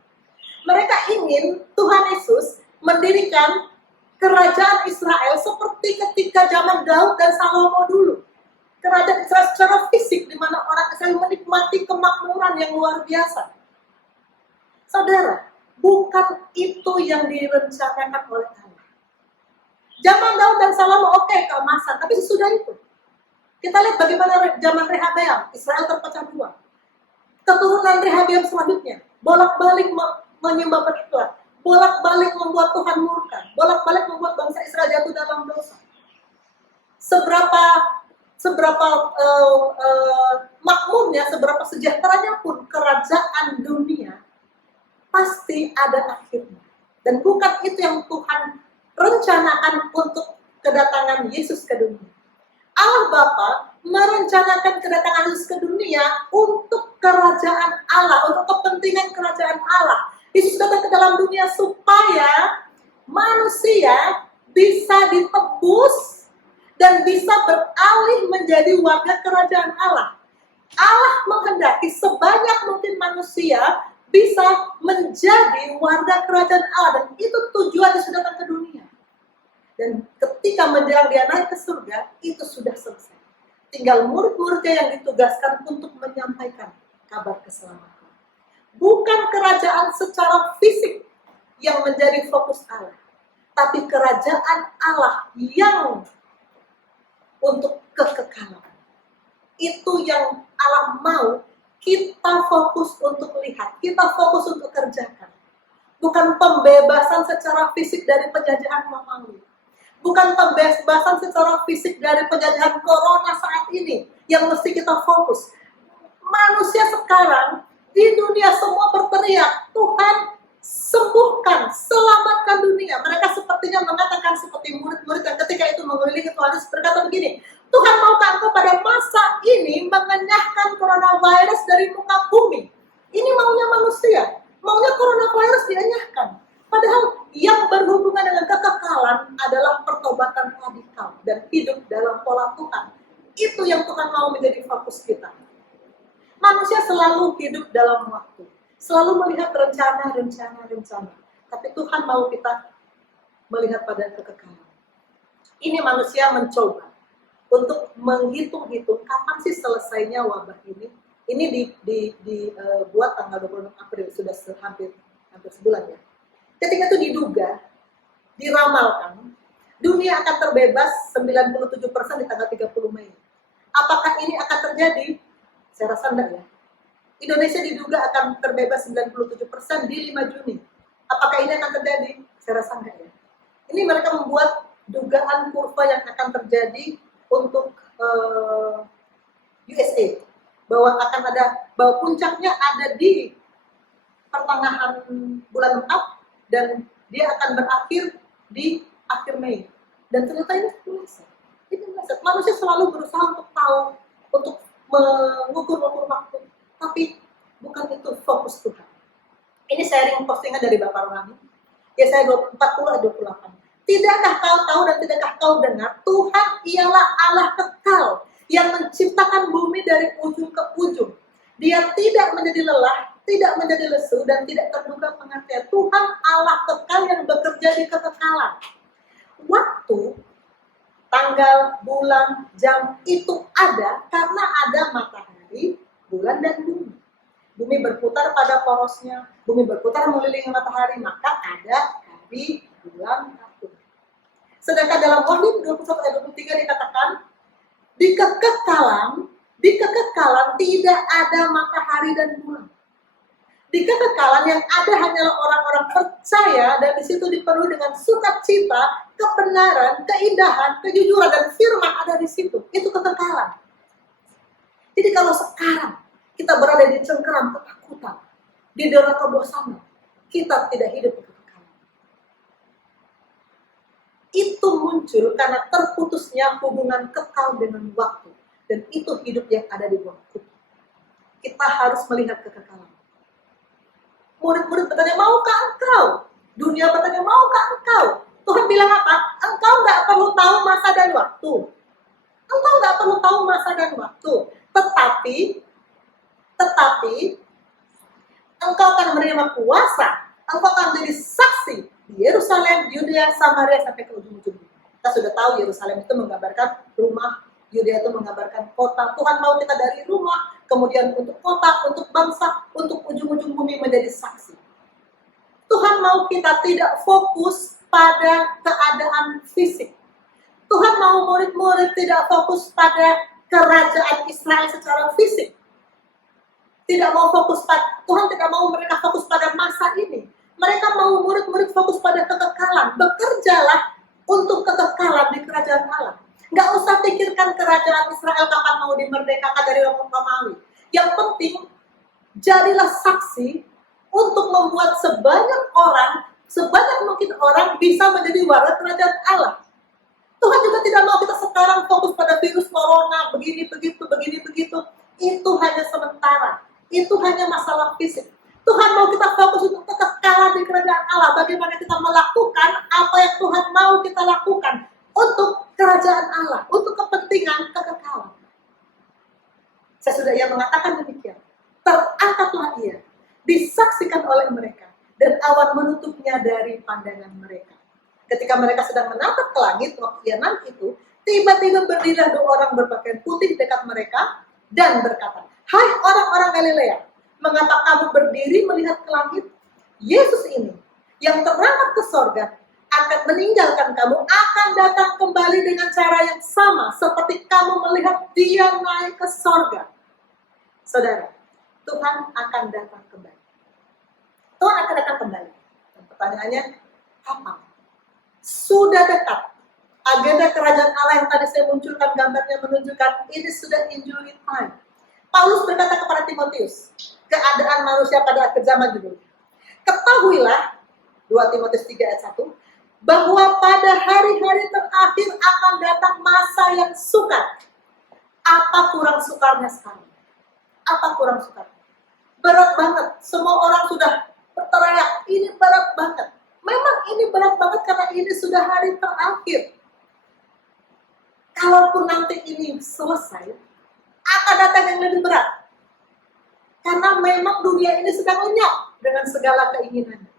Mereka ingin Tuhan Yesus mendirikan kerajaan Israel seperti ketika zaman Daud dan Salomo dulu. Kerajaan Israel secara fisik, di mana orang Israel menikmati kemakmuran yang luar biasa. Saudara, bukan itu yang direncanakan oleh Allah. Zaman Daud dan Salomo oke, keemasan, tapi sesudah itu. Kita lihat bagaimana zaman Rehabeam, Israel terpecah dua. Keturunan Rehabeam selanjutnya, bolak-balik menyembah berhala, bolak-balik membuat Tuhan murka, bolak-balik membuat bangsa Israel jatuh dalam dosa. Seberapa makmurnya, seberapa sejahteranya pun kerajaan dunia, pasti ada akhirnya. Dan bukan itu yang Tuhan rencanakan untuk kedatangan Yesus ke dunia. Allah Bapa merencanakan kedatangan Yesus ke dunia untuk kerajaan Allah, untuk kepentingan kerajaan Allah. Yesus datang ke dalam dunia supaya manusia bisa ditebus dan bisa beralih menjadi warga kerajaan Allah. Allah menghendaki sebanyak mungkin manusia bisa menjadi warga kerajaan Allah, dan itu tujuan Yesus datang ke dunia. Dan ketika menjelang dia naik ke surga, itu sudah selesai. Tinggal murid-muridnya yang ditugaskan untuk menyampaikan kabar keselamatan. Bukan kerajaan secara fisik yang menjadi fokus Allah, tapi kerajaan Allah yang untuk kekekalan. Itu yang Allah mau kita fokus untuk lihat, kita fokus untuk kerjakan. Bukan pembebasan secara fisik dari penjajahan Romawi. Bukan pembebasan secara fisik dari penjajahan corona saat ini yang mesti kita fokus. Manusia sekarang di dunia semua berteriak, Tuhan sembuhkan, selamatkan dunia. Mereka sepertinya mengatakan seperti murid-murid yang ketika itu mengelilingi Tuhan Yesus berkata begini, Tuhan maukah engkau pada masa ini mengenyahkan coronavirus dari muka bumi? Ini maunya manusia, maunya coronavirus dienyahkan. Padahal yang berhubungan dengan kekekalan adalah pertobatan radikal dan hidup dalam pola Tuhan. Itu yang Tuhan mau menjadi fokus kita. Manusia selalu hidup dalam waktu, selalu melihat rencana. Tapi Tuhan mau kita melihat pada kekekalan. Ini manusia mencoba untuk menghitung-hitung kapan sih selesainya wabah ini. Ini dibuat tanggal 26 April, sudah hampir sebulan ya. Ketika itu diduga, diramalkan, dunia akan terbebas 97% di tanggal 30 Mei. Apakah ini akan terjadi? Saya rasa enggak ya. Indonesia diduga akan terbebas 97% di 5 Juni. Apakah ini akan terjadi? Saya rasa enggak ya. Ini mereka membuat dugaan kurva yang akan terjadi untuk USA, bahwa puncaknya ada di pertengahan bulan 4 dan dia akan berakhir di akhir Mei. Dan ternyata ini meleset. Manusia selalu berusaha untuk tahu, untuk mengukur waktu, tapi bukan itu fokus Tuhan. Ini sharing postingan dari Bapak Rohani, Yesaya 40:28. Tidakkah kau tahu dan tidakkah kau dengar, Tuhan ialah Allah kekal yang menciptakan bumi dari ujung ke ujung. Dia tidak menjadi lelah, tidak menjadi lesu, dan tidak terduga pengertian. Tuhan Allah kekal yang bekerja di kekekalan. Waktu, tanggal, bulan, jam itu ada karena ada matahari, bulan, dan bumi. Bumi berputar pada porosnya, bumi berputar mengelilingi matahari, maka ada hari, bulan, tahun. Sedangkan dalam Wahyu 21 ayat 23 dikatakan, di kekekalan tidak ada matahari dan bulan. Di kekekalan yang ada hanyalah orang-orang percaya, dan di situ dipenuhi dengan sukacita, kebenaran, keindahan, kejujuran, dan firman ada di situ. Itu kekekalan. Jadi kalau sekarang kita berada di cengkeram ketakutan, di dalam kebosanan, kita tidak hidup di kekekalan. Itu muncul karena terputusnya hubungan kekal dengan waktu. Dan itu hidup yang ada di bawah kutub. Kita harus melihat kekekalan. Murid-murid bertanya, maukah engkau? Dunia bertanya, maukah engkau? Tuhan bilang apa? Engkau nggak perlu tahu masa dan waktu. Engkau nggak perlu tahu masa dan waktu. Tetapi, engkau akan menerima kuasa. Engkau akan menjadi saksi di Yerusalem, Yudea, Samaria, sampai ke ujung-ujung. Kita sudah tahu Yerusalem itu menggambarkan rumah, Yudea itu menggambarkan kota. Tuhan mau kita dari rumah, kemudian untuk kota, untuk bangsa, untuk ujung-ujung bumi menjadi saksi. Tuhan mau kita tidak fokus pada keadaan fisik. Tuhan mau murid-murid tidak fokus pada kerajaan Israel secara fisik. Tidak mau fokus pada, Tuhan tidak mau mereka fokus pada masa ini. Mereka mau murid-murid fokus pada kekekalan. Bekerjalah untuk kekekalan di kerajaan Allah. Nggak usah pikirkan kerajaan Israel kapan mau dimerdekakan dari Romawi. Yang penting, jadilah saksi untuk membuat sebanyak mungkin orang bisa menjadi warga kerajaan Allah. Tuhan juga tidak mau kita sekarang fokus pada virus corona, begini, begitu. Itu hanya sementara. Itu hanya masalah fisik. Tuhan mau kita fokus untuk kekekalan di kerajaan Allah. Bagaimana kita melakukan apa yang Tuhan mau kita lakukan untuk kerajaan Allah, untuk kepentingan kekekalan. Saya sudah mengatakan demikian. Terangkatlah ia, disaksikan oleh mereka, dan awan menutupnya dari pandangan mereka. Ketika mereka sedang menatap ke langit, waktu nanti itu, tiba-tiba berdirilah 2 orang berpakaian putih dekat mereka, dan berkata, hai orang-orang Galilea, mengapa kamu berdiri melihat ke langit? Yesus ini, yang terangkat ke sorga, akan meninggalkan kamu, akan datang kembali dengan cara yang sama, seperti kamu melihat dia naik ke sorga. Saudara, Tuhan akan datang kembali. Tuhan akan datang kembali. Dan pertanyaannya, kapan? Sudah dekat. Agenda kerajaan Allah yang tadi saya munculkan gambarnya menunjukkan ini sudah injury time. Paulus berkata kepada Timotius, keadaan manusia pada akhir zaman judulnya. Ketahuilah, 2 Timotius 3 ayat 1, bahwa pada hari-hari terakhir akan datang masa yang sukar. Apa kurang sukarnya sekarang? Apa kurang sukar? Berat banget. Semua orang sudah berteriak, ini berat banget. Memang ini berat banget karena ini sudah hari terakhir. Kalaupun nanti ini selesai, akan datang yang lebih berat. Karena memang dunia ini sedang lenyap dengan segala keinginannya.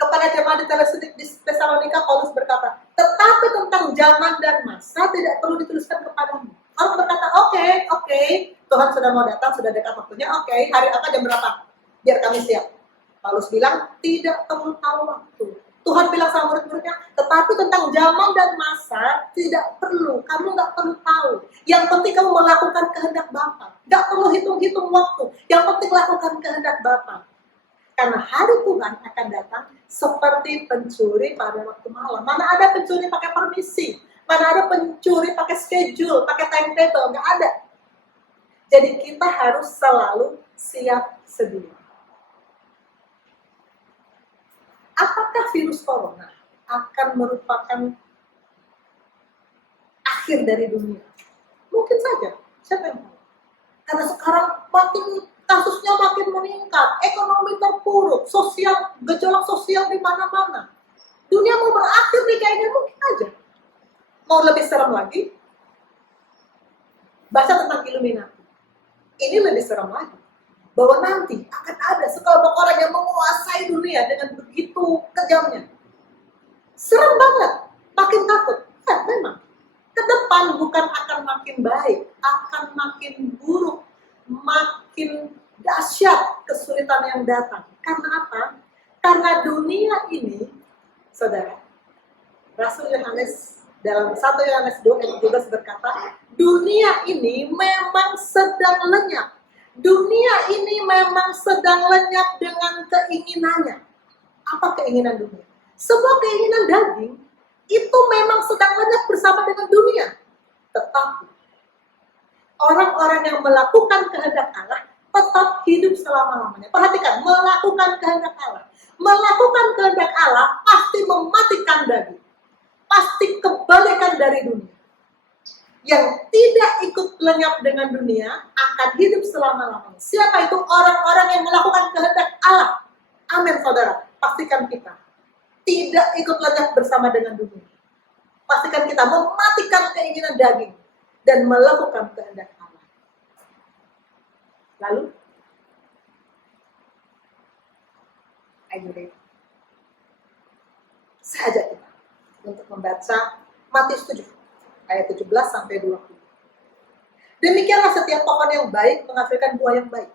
Kepada jemaat di Tesalonika, Paulus berkata, tetapi tentang zaman dan masa tidak perlu dituliskan kepadamu. Paulus berkata, oke, Tuhan sudah mau datang, sudah dekat waktunya, hari apa, jam berapa? Biar kami siap. Paulus bilang, tidak perlu tahu waktu. Tuhan bilang sama murid-muridnya, tetapi tentang zaman dan masa tidak perlu, kamu nggak perlu tahu. Yang penting kamu melakukan kehendak Bapa. Nggak perlu hitung-hitung waktu. Yang penting lakukan kehendak Bapa. Karena hari Tuhan akan datang seperti pencuri pada waktu malam. Mana ada pencuri pakai permisi, mana ada pencuri pakai schedule, pakai timetable, nggak ada. Jadi kita harus selalu siap sedia. Apakah virus corona akan merupakan akhir dari dunia? Mungkin saja, siapa yang tahu? Karena sekarang kasusnya makin meningkat, ekonomi terpuruk, gejolak sosial di mana-mana. Dunia mau berakhir nih kayaknya, mungkin aja. Mau lebih serem lagi, baca tentang Illuminati. Ini lebih serem lagi. Bahwa nanti akan ada sekelompok orang yang menguasai dunia dengan begitu kejamnya. Serem banget, makin takut. Ya, memang. Ke depan bukan akan makin baik, akan makin buruk, makin dahsyat kesulitan yang datang. Karena apa? Karena dunia ini, saudara, Rasul Yohanes dalam 1 Yohanes 2 ayat 12 berkata, dunia ini memang sedang lenyap. Dunia ini memang sedang lenyap dengan keinginannya. Apa keinginan dunia? Semua keinginan daging itu memang sedang lenyap bersama dengan dunia. Tetapi orang-orang yang melakukan kehendak Allah tetap hidup selama-lamanya. Perhatikan, melakukan kehendak Allah. Melakukan kehendak Allah pasti mematikan daging. Pasti kebalikan dari dunia. Yang tidak ikut lenyap dengan dunia akan hidup selama-lamanya. Siapa itu? Orang-orang yang melakukan kehendak Allah. Amin, saudara. Pastikan kita tidak ikut lenyap bersama dengan dunia. Pastikan kita mematikan keinginan daging dan melakukan kehendak Allah. Lalu, ayo deh, saya ajak kita untuk membaca Matius 7 ayat 17 sampai 20. Demikianlah setiap pohon yang baik menghasilkan buah yang baik.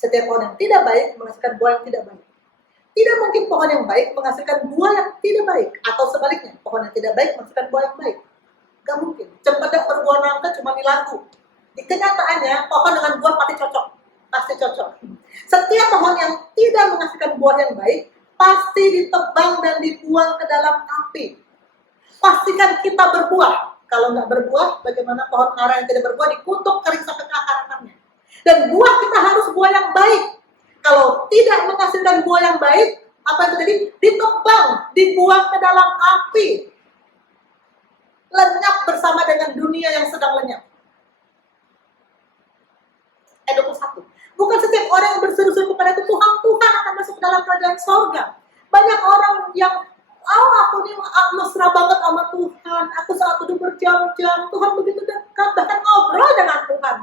Setiap pohon yang tidak baik menghasilkan buah yang tidak baik. Tidak mungkin pohon yang baik menghasilkan buah yang tidak baik, atau sebaliknya, pohon yang tidak baik menghasilkan buah yang baik. Gak mungkin. Cempedak berbuah nangka cuma di lagu. Di kenyataannya, pohon dengan buah pasti cocok. Setiap pohon yang tidak menghasilkan buah yang baik pasti ditebang dan dibuang ke dalam api. Pastikan kita berbuah. Kalau nggak berbuah, bagaimana pohon ara yang tidak berbuah dikutuk kering sampai ke akar-akarnya. Dan buah kita harus buah yang baik. Kalau tidak menghasilkan buah yang baik, apa yang terjadi? Ditebang, dibuang ke dalam api. Lenyap bersama dengan dunia yang sedang lenyap. Ayat 21. Bukan setiap orang yang berseru-seru kepada itu Tuhan akan masuk ke dalam kerajaan sorga. Banyak orang yang aku nih mesra banget sama Tuhan. Aku saat duduk berjam-jam, Tuhan begitu dekat, bahkan ngobrol dengan Tuhan.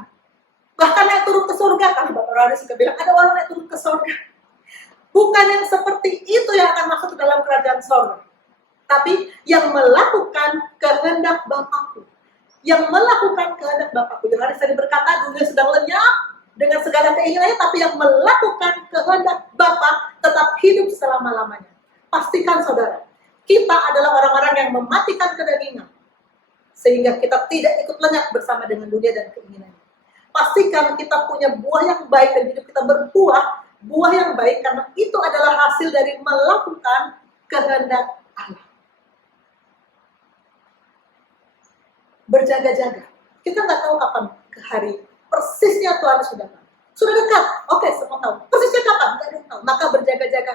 Bahkan yang turun ke surga, kan Bapak Rani suka bilang, ada orang yang turun ke surga. Bukan yang seperti itu yang akan masuk ke dalam kerajaan sorga. Tapi yang melakukan kehendak Bapakku. Yang melakukan kehendak Bapakku. Yohanes tadi berkata, dunia sedang lenyap dengan segala keinginannya, tapi yang melakukan kehendak Bapa tetap hidup selama-lamanya. Pastikan saudara, kita adalah orang-orang yang mematikan kedagingan. Sehingga kita tidak ikut lenyap bersama dengan dunia dan keinginannya. Pastikan kita punya buah yang baik dan hidup kita berbuah, buah yang baik, karena itu adalah hasil dari melakukan kehendak Allah. Berjaga-jaga. Kita nggak tahu kapan hari persisnya Tuhan sudah datang. Sudah dekat, oke, semua tahu. Persisnya kapan? Nggak tahu. Maka berjaga-jaga.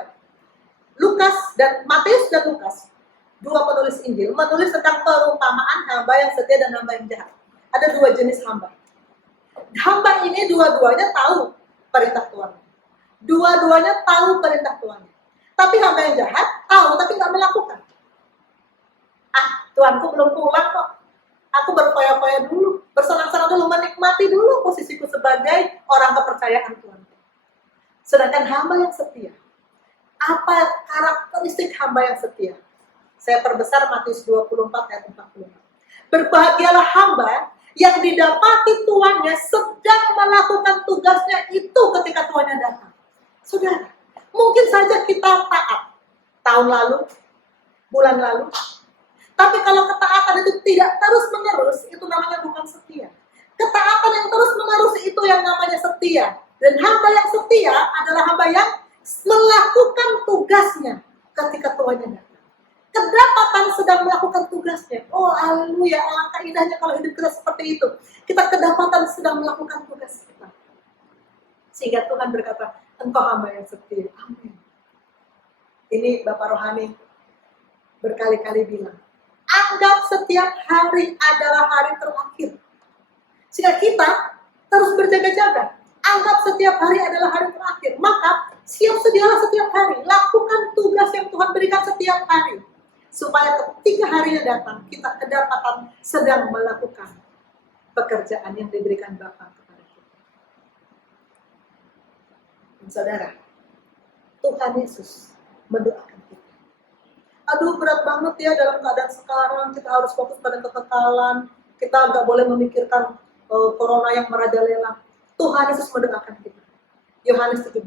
Lukas dan Matius dan Lukas, dua penulis Injil, menulis tentang perumpamaan hamba yang setia dan hamba yang jahat. Ada dua jenis hamba. Hamba ini dua-duanya tahu perintah Tuhan. Dua-duanya tahu perintah Tuhan. Tapi hamba yang jahat tahu tapi nggak melakukan. Tuanku belum pulang kok. Aku berfoya-foya dulu, bersenang-senang dulu, menikmati dulu posisiku sebagai orang kepercayaan Tuhan. Sedangkan hamba yang setia, apa karakteristik hamba yang setia? Saya perbesar Matius 24 ayat 44. Berbahagialah hamba yang didapati tuannya sedang melakukan tugasnya itu ketika tuannya datang. Saudara, mungkin saja kita taat tahun lalu, bulan lalu. Tapi kalau ketaatan itu tidak terus-menerus, itu namanya bukan setia. Ketaatan yang terus-menerus itu yang namanya setia. Dan hamba yang setia adalah hamba yang melakukan tugasnya ketika tuannya datang. Kedapatan sedang melakukan tugasnya. Oh, haleluya, alangkah indahnya kalau hidup kita seperti itu. Kita kedapatan sedang melakukan tugas kita. Sehingga Tuhan berkata, engkau hamba yang setia. Amin. Ini Bapak Rohani berkali-kali bilang, anggap setiap hari adalah hari terakhir. Sehingga kita terus berjaga-jaga. Anggap setiap hari adalah hari terakhir. Maka siap sedialah setiap hari. Lakukan tugas yang Tuhan berikan setiap hari. Supaya ketika harinya datang, kita kedapatan sedang melakukan pekerjaan yang diberikan Bapa kepada kita. Dan saudara, Tuhan Yesus mendoakan kita. Aduh, berat banget ya dalam keadaan sekarang. Kita harus fokus pada kekekalan. Kita nggak boleh memikirkan corona yang merajalela. Tuhan Yesus mendoakan kita. Yohanes 17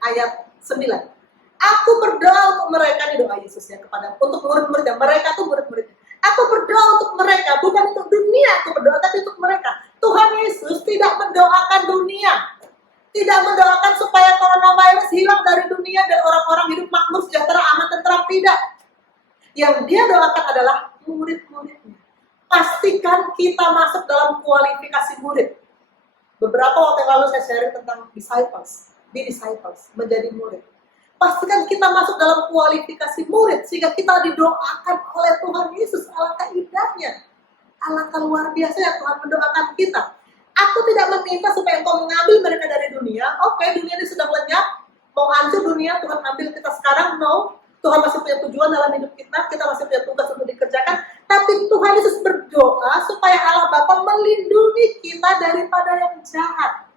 ayat 9. Aku berdoa untuk mereka, ini doa Yesus ya kepada untuk murid-muridnya. Mereka tuh murid-muridnya. Aku berdoa untuk mereka, bukan untuk dunia aku berdoa, tapi untuk mereka. Tuhan Yesus tidak mendoakan dunia. Tidak mendoakan supaya coronavirus hilang dari dunia dan orang-orang hidup makmur, sejahtera, aman, tentram. Tidak. Yang dia doakan adalah murid-muridnya. Pastikan kita masuk dalam kualifikasi murid. Beberapa waktu yang lalu saya sharing tentang disciples, menjadi murid. Pastikan kita masuk dalam kualifikasi murid, sehingga kita didoakan oleh Tuhan Yesus. Alangkah indahnya, alangkah luar biasa yang Tuhan mendoakan kita. Aku tidak meminta supaya engkau mengambil mereka dari dunia. Oke, dunia ini sedang lenyap, mau hancur dunia, Tuhan ambil kita sekarang. No, Tuhan masih punya tujuan dalam hidup kita masih punya tugas untuk dikerjakan. Tapi Tuhan Yesus berdoa supaya Allah Bapa melindungi kita daripada yang jahat.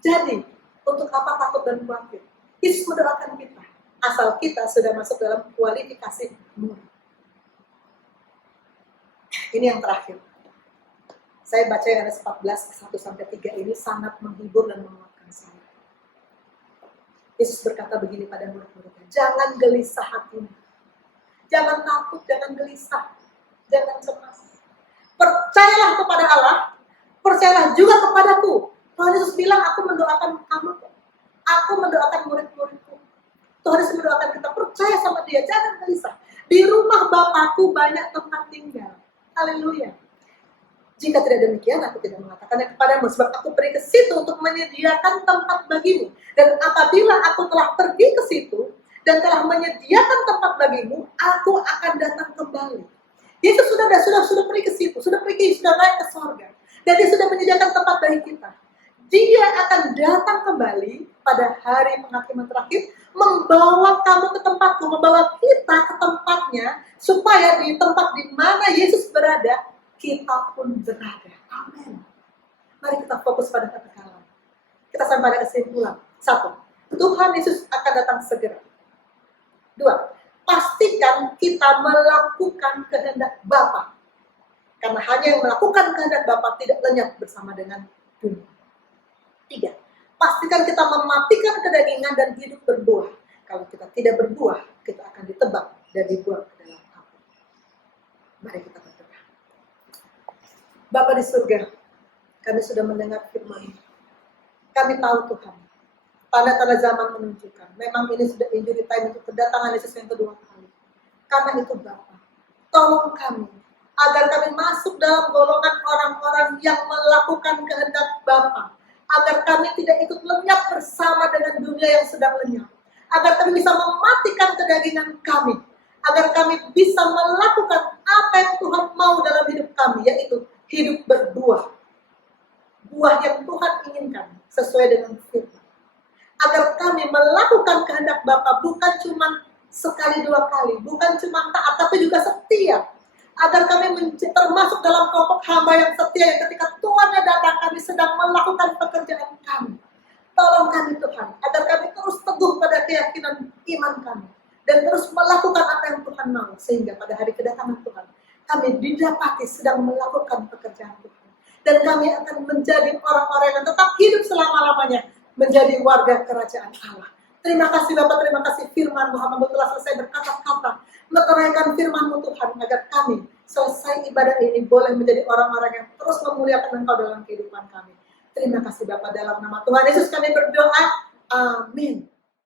Jadi, untuk apa takut dan khawatir? Yesus mendoakan kita, asal kita sudah masuk dalam kualifikasi murid. Ini yang terakhir. Saya baca Yohanes 14, 1-3 ini sangat menghibur dan menguatkan saya. Yesus berkata begini pada murid-muridnya, jangan gelisah hatimu. Jangan takut, jangan gelisah, jangan cemas. Percayalah kepada Allah, percayalah juga kepadaku. Tuhan Yesus bilang, aku mendoakan kamu. Aku mendoakan murid-muridku. Tuhan Yesus mendoakan kita, percaya sama dia, jangan gelisah. Di rumah Bapakku banyak tempat tinggal. Haleluya. Jika tidak demikian, aku tidak mengatakannya kepadamu, sebab aku pergi ke situ untuk menyediakan tempat bagimu. Dan apabila aku telah pergi ke situ, dan telah menyediakan tempat bagimu, aku akan datang kembali. Yesus sudah pergi ke situ, sudah naik ke sorga. Dan dia sudah menyediakan tempat bagi kita. Dia akan datang kembali pada hari penghakiman terakhir, membawa kamu ke tempatku, membawa kita ke tempatnya, supaya di tempat di mana Yesus berada, kita pun berada. Amin. Mari kita fokus pada kekekalan. Kita sampai pada kesimpulan. 1. Tuhan Yesus akan datang segera. 2. Pastikan kita melakukan kehendak Bapa. Karena hanya yang melakukan kehendak Bapa tidak lenyap bersama dengan dunia. 3. Pastikan kita mematikan kedagingan dan hidup berbuah. Kalau kita tidak berbuah, kita akan ditebak dan dibuang ke dalam api. Mari kita berdoa. Bapa di surga, kami sudah mendengar firman. Kami tahu Tuhan, tanda-tanda zaman menunjukkan. Memang ini sudah injury time untuk kedatangan Yesus yang kedua kali. Karena itu Bapa, tolong kami agar kami masuk dalam golongan orang-orang yang melakukan kehendak Bapa. Agar kami tidak ikut lenyap bersama dengan dunia yang sedang lenyap. Agar kami bisa mematikan kedagingan kami. Agar kami bisa melakukan apa yang Tuhan mau dalam hidup kami, yaitu hidup berbuah. Buah yang Tuhan inginkan sesuai dengan firman. Agar kami melakukan kehendak Bapa bukan cuma sekali dua kali, bukan cuma taat, tapi juga setia. Agar kami termasuk dalam kelompok hamba yang setia, yang ketika Tuhannya datang, kami sedang melakukan pekerjaan kami. Tolong kami Tuhan, agar kami terus teguh pada keyakinan iman kami. Dan terus melakukan apa yang Tuhan mau. Sehingga pada hari kedatangan Tuhan, kami didapati sedang melakukan pekerjaan Tuhan. Dan kami akan menjadi orang-orang yang tetap hidup selama-lamanya. Menjadi warga kerajaan Allah. Terima kasih Bapak, terima kasih firman-Mu. Hamba telah selesai berkata-kata, meteraikan firman-Mu Tuhan, agar kami selesai ibadah ini boleh menjadi orang-orang yang terus memuliakan Engkau dalam kehidupan kami. Terima kasih Bapak, dalam nama Tuhan Yesus kami berdoa. Amin.